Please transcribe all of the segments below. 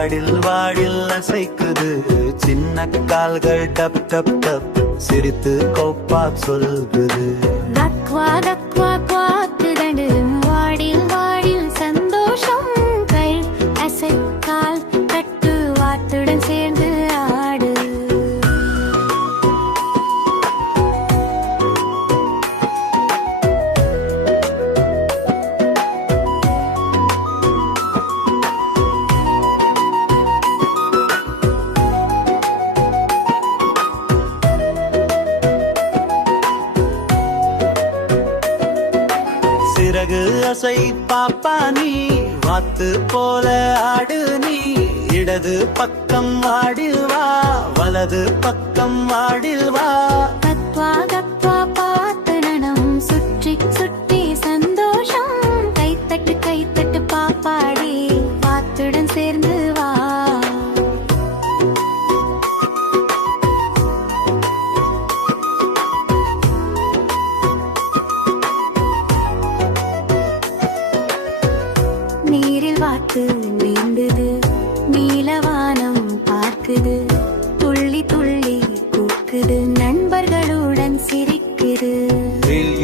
வாடில் வாடில் அசைக்குது சின்ன கால்கள் dub dub dub சிரித்து கோப்பா சொல்குது தக்வா தக்வா குவாக்குதடு வாடில் வாடில் சந்தோஷம் கை அசை கால் கட்டு வாத்துடன் சேர்ந்து ஆடு சிறகு அசை பாப்பா நீ வாத்து போல ஆடு நீ இடது பக்கம் ஆடில் வா வலது பக்கம் ஆடில் வா தக்வா தக்வா பார்த்து நனம் சுற்றி சுற்றி சந்தோஷம் கைத்தட்டு பாப்பாடி வாத்துடன் சேர்ந்து வா நீரில் வாத்து நீந்துது நீலவானம் பார்க்குது துள்ளி துள்ளி கூக்குது நண்பர்களுடன் சிரிக்குது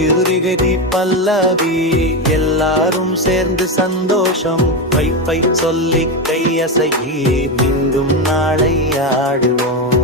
இருகதி பல்லவி எல்லாரும் சேர்ந்து சந்தோஷம் பை பை சொல்லி கையசையி மீண்டும் நாளை ஆடுவோம்